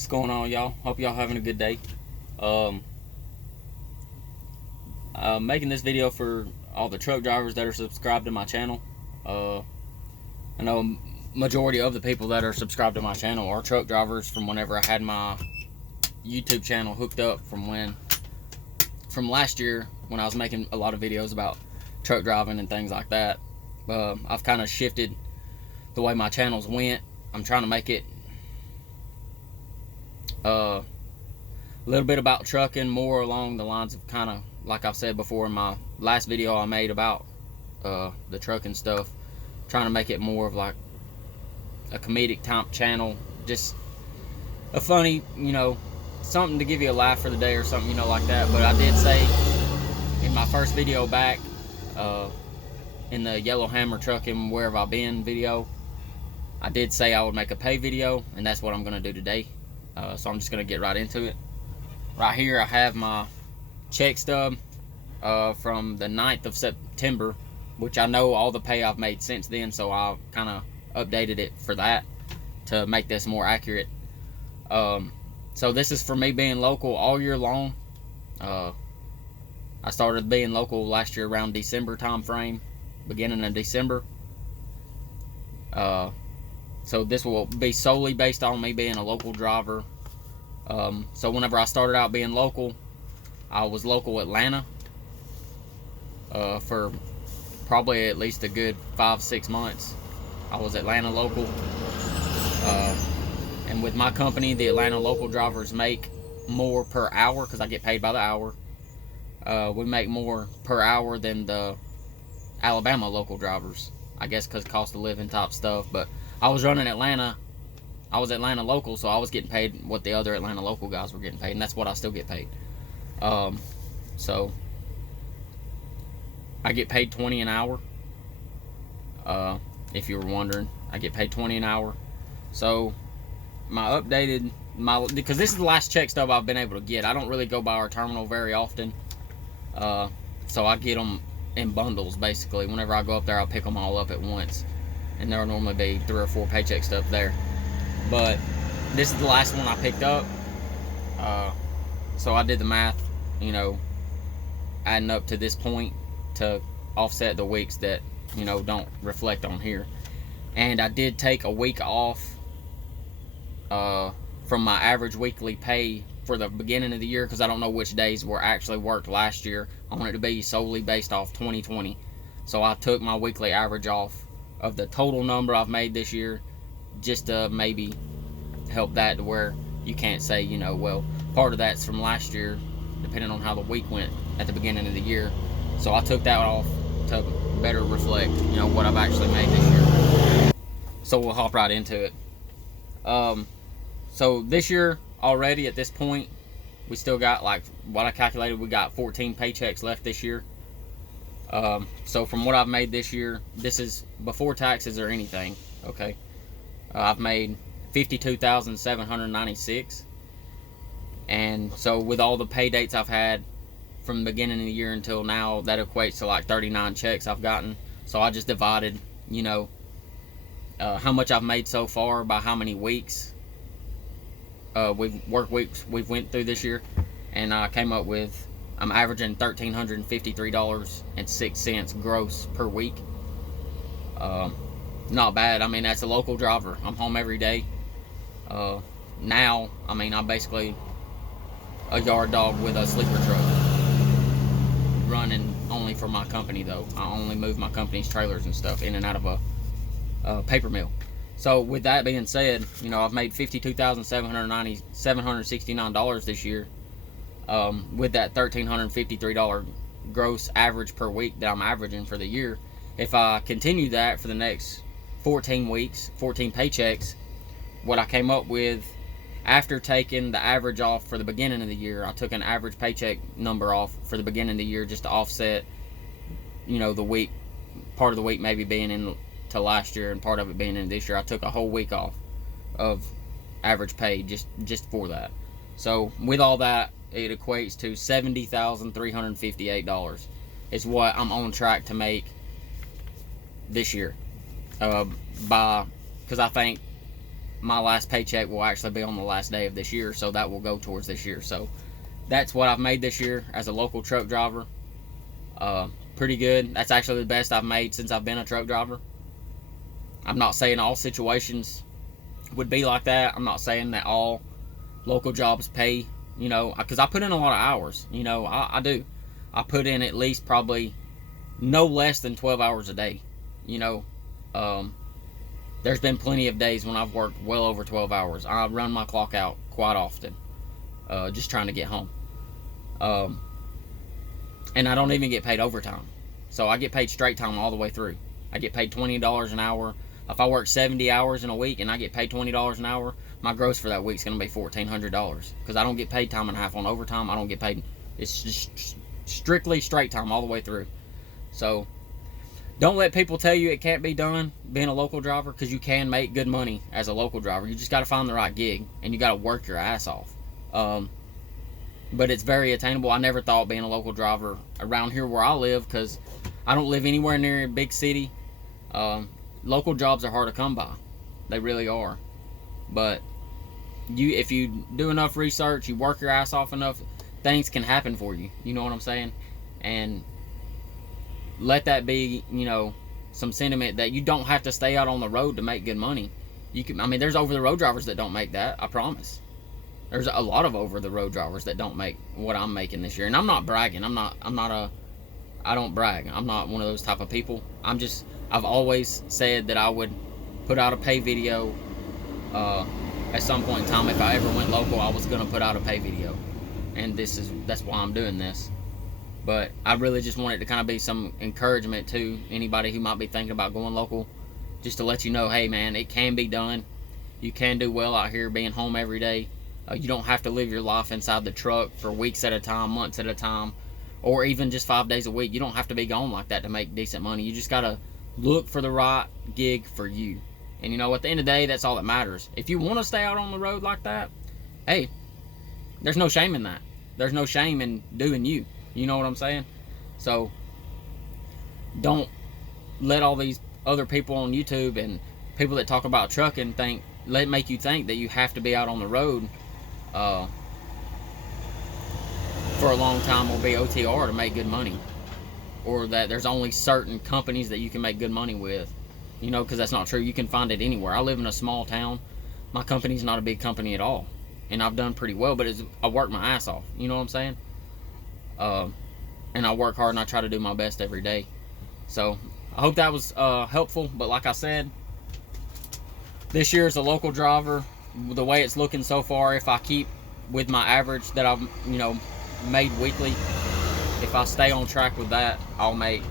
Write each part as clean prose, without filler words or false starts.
What's going on, y'all? Hope y'all having a good day. Um, Making this video for all the truck drivers that are subscribed to my channel. I know majority of the people that are subscribed to my channel are truck drivers from whenever I had my YouTube channel hooked up from last year when I was making a lot of videos about truck driving and things like that. I've kind of shifted the way my channels went. I'm trying to make it a little bit about trucking, more along the lines of kind of like I've said before in my last video I made about the trucking stuff, trying to make it more of like a comedic type channel, just a funny, something to give you a laugh for the day or something, like that. But I did say in my first video back in the Yellowhammer Trucking Where Have I Been video, I did say I would make a pay video, and that's what I'm going to do today. So I'm just going to get right into it. Right here I have my check stub from the 9th of September, which I know all the pay I've made since then, so I kind of updated it for that to make this more accurate. So this is for me being local all year long. I started being local last year around December time frame, beginning of December. So this will be solely based on me being a local driver. So whenever I started out being local, I was local Atlanta for probably at least a good 5-6 months. I was Atlanta local, and with my company, the Atlanta local drivers make more per hour because I get paid by the hour. We make more per hour than the Alabama local drivers, I guess because cost of living type stuff. But I was running Atlanta. I was Atlanta local, so I was getting paid what the other Atlanta local guys were getting paid, and that's what I still get paid. So I get paid $20 an hour. If you were wondering, I get paid $20 an hour. So because this is the last check stub I've been able to get. I don't really go by our terminal very often. So I get them in bundles, basically. Whenever I go up there, I'll pick them all up at once. And there'll normally be 3 or 4 paycheck stubs there. But this is the last one I picked up. So I did the math, adding up to this point to offset the weeks that, don't reflect on here. And I did take a week off from my average weekly pay for the beginning of the year, because I don't know which days were actually worked last year. I want it to be solely based off 2020. So I took my weekly average off of the total number I've made this year, just to maybe help that to where you can't say, well, part of that's from last year, depending on how the week went at the beginning of the year. So I took that off to better reflect, what I've actually made this year. So we'll hop right into it. So this year already at this point, we still got, like what I calculated, we got 14 paychecks left this year. So from what I've made this year, this is before taxes or anything, okay? I've made $52,796, and so with all the pay dates I've had from the beginning of the year until now, that equates to like 39 checks I've gotten. So I just divided, how much I've made so far by how many weeks we've went through this year, and I came up with I'm averaging $1,353.06 gross per week. Not bad. I mean, that's a local driver. I'm home every day. Now, I mean, I'm basically a yard dog with a sleeper truck, running only for my company though. I only move my company's trailers and stuff in and out of a paper mill. So with that being said, I've made $52,769 this year, with that $1,353 gross average per week that I'm averaging for the year. If I continue that for the next 14 weeks, 14 paychecks, what I came up with after taking the average off for the beginning of the year, I took an average paycheck number off for the beginning of the year just to offset, the week, part of the week maybe being in to last year and part of it being in this year. I took a whole week off of average pay just for that. So with all that, it equates to $70,358 is what I'm on track to make this year. Because I think my last paycheck will actually be on the last day of this year, so that will go towards this year. So that's what I've made this year as a local truck driver. Pretty good. That's actually the best I've made since I've been a truck driver. I'm not saying all situations would be like that. I'm not saying that all local jobs pay, you know, because I put in a lot of hours. You know, I do. I put in at least probably no less than 12 hours a day. You know, there's been plenty of days when I've worked well over 12 hours. I run my clock out quite often, just trying to get home. And I don't even get paid overtime. So I get paid straight time all the way through. I get paid $20 an hour. If I work 70 hours in a week and I get paid $20 an hour, my gross for that week is going to be $1,400 because I don't get paid time and a half on overtime. I don't get paid. It's just strictly straight time all the way through. So don't let people tell you it can't be done being a local driver, because you can make good money as a local driver. You just got to find the right gig and you got to work your ass off. But it's very attainable. I never thought being a local driver around here where I live, because I don't live anywhere near a big city. Local jobs are hard to come by. They really are. But if you do enough research, you work your ass off enough, things can happen for you. You know what I'm saying? And let that be, you know, some sentiment that you don't have to stay out on the road to make good money. You can, I mean, there's over the road drivers that don't make that. I promise. There's a lot of over the road drivers that don't make what I'm making this year. And I'm not bragging. I don't brag. I'm not one of those type of people. I've always said that I would put out a pay video. At some point in time, if I ever went local, I was going to put out a pay video. And that's why I'm doing this. But I really just want it to kind of be some encouragement to anybody who might be thinking about going local. Just to let you know, hey man, it can be done. You can do well out here being home every day. You don't have to live your life inside the truck for weeks at a time, months at a time, or even just 5 days a week. You don't have to be gone like that to make decent money. You just got to look for the right gig for you. And you know, at the end of the day, that's all that matters. If you want to stay out on the road like that, hey, there's no shame in that. There's no shame in doing you. You know what I'm saying? So don't let all these other people on YouTube and people that talk about trucking make you think that you have to be out on the road for a long time or be OTR to make good money, or that there's only certain companies that you can make good money with. You know, because that's not true. You can find it anywhere. I live in a small town. My company's not a big company at all, and I've done pretty well, but I work my ass off. You know what I'm saying? And I work hard and I try to do my best every day. So I hope that was helpful. But like I said, this year as a local driver, the way it's looking so far, if I keep with my average that I've, you know, made weekly, if I stay on track with that, I'll make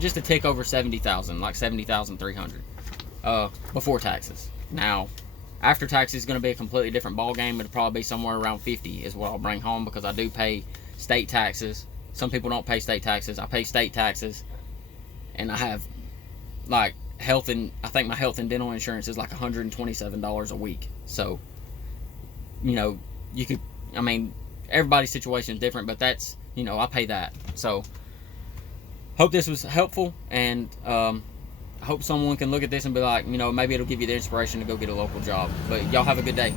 just a tick over 70,000, like 70,300 before taxes. Now, after taxes is going to be a completely different ball game. It'll probably be somewhere around 50 is what I'll bring home, because I do pay state taxes. Some people don't pay state taxes. I pay state taxes, and I have like I think my health and dental insurance is like $127 a week. So, you know, everybody's situation is different, but that's, you know, I pay that. So hope this was helpful, and I hope someone can look at this and be like, you know, maybe it'll give you the inspiration to go get a local job. But y'all have a good day.